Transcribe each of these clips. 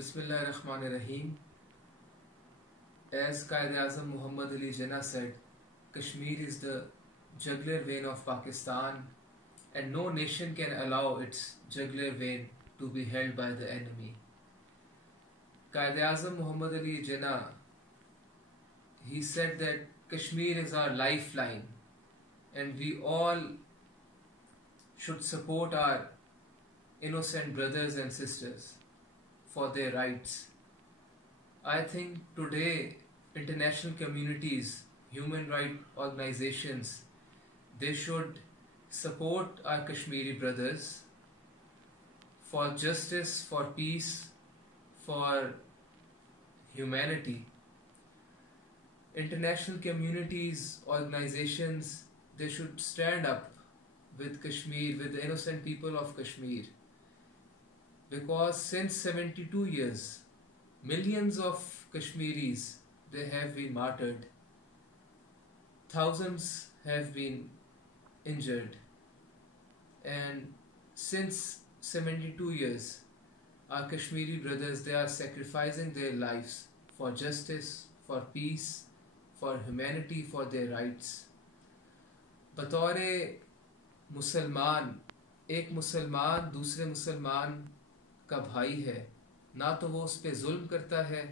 Bismillahirrahmanirrahim. As Quaid-e-Azam Muhammad Ali Jinnah said, Kashmir is the jugular vein of Pakistan, and no nation can allow its jugular vein to be held by the enemy. Quaid-e-Azam Muhammad Ali Jinnah, he said that Kashmir is our lifeline, and we all should support our innocent brothers and sisters for their rights. I think today international communities, human rights organizations, they should support our Kashmiri brothers for justice, for peace, for humanity. International communities, organizations, they should stand up with Kashmir, with the innocent people of Kashmir. Because since 72 years, millions of Kashmiris, they have been martyred. Thousands have been injured. And since 72 years, our Kashmiri brothers, they are sacrificing their lives for justice, for peace, for humanity, for their rights. बतौर मुसलमान, एक मुसलमान दूसरे मुसलमान का भाई है, ना तो वो उस पे जुल्म करता है,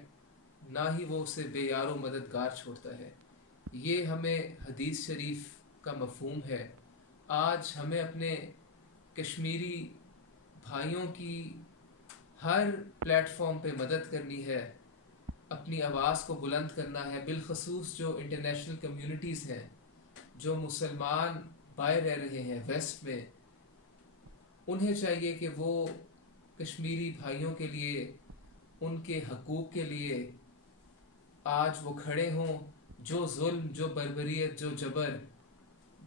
ना ही वो उसे बेयारो मददगार छोड़ता है. ये हमें हदीस शरीफ का मफहूम है. आज हमें अपने कश्मीरी भाइयों की हर प्लेटफॉर्म पे मदद करनी है, अपनी आवाज़ को बुलंद करना है. बिलखसूस जो इंटरनेशनल कम्युनिटीज़ हैं, जो मुसलमान बाहर रह रहे हैं वेस्ट में, उन्हें चाहिए कि वो कश्मीरी भाइयों के लिए, उनके हकूक़ के लिए आज वो खड़े हों. जो जुल्म, जो बर्बरियत, जो जबर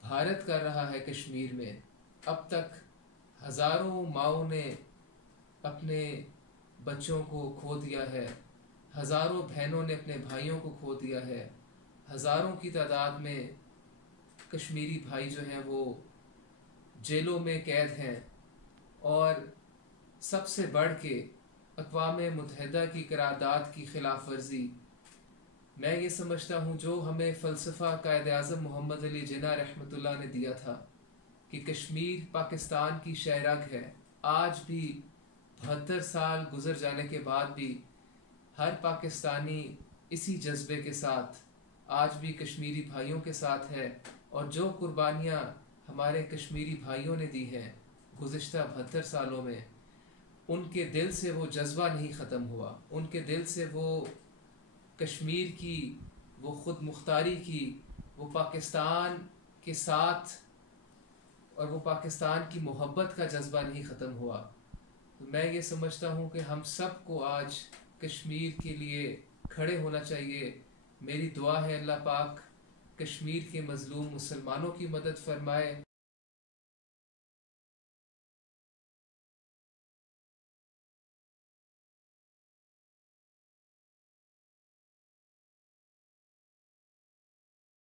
भारत कर रहा है कश्मीर में, अब तक हज़ारों माओं ने अपने बच्चों को खो दिया है, हज़ारों बहनों ने अपने भाइयों को खो दिया है, हज़ारों की तादाद में कश्मीरी भाई जो हैं वो जेलों में कैद हैं. और सबसे बढ़ के अक़वाम मुत्तहिदा की करारदाद की खिलाफ वर्जी, मैं ये समझता हूँ जो हमें फ़लसफ़ा क़ायद-ए-आज़म मोहम्मद अली जिन्ना रहमतुल्लाह ने दिया था कि कश्मीर पाकिस्तान की शहरग है. आज भी 72 साल गुज़र जाने के बाद भी हर पाकिस्तानी इसी जज्बे के साथ आज भी कश्मीरी भाइयों के साथ है. और जो कुर्बानियाँ हमारे कश्मीरी भाइयों ने दी हैं गुज़िश्ता 72 सालों में, उनके दिल से वो जज्बा नहीं ख़त्म हुआ. उनके दिल से वो कश्मीर की, वो ख़ुद मुख्तारी की, वो पाकिस्तान के साथ और वो पाकिस्तान की मोहब्बत का जज्बा नहीं ख़त्म हुआ. तो मैं ये समझता हूँ कि हम सब को आज कश्मीर के लिए खड़े होना चाहिए. मेरी दुआ है अल्लाह पाक कश्मीर के मज़लूम मुसलमानों की मदद फरमाए.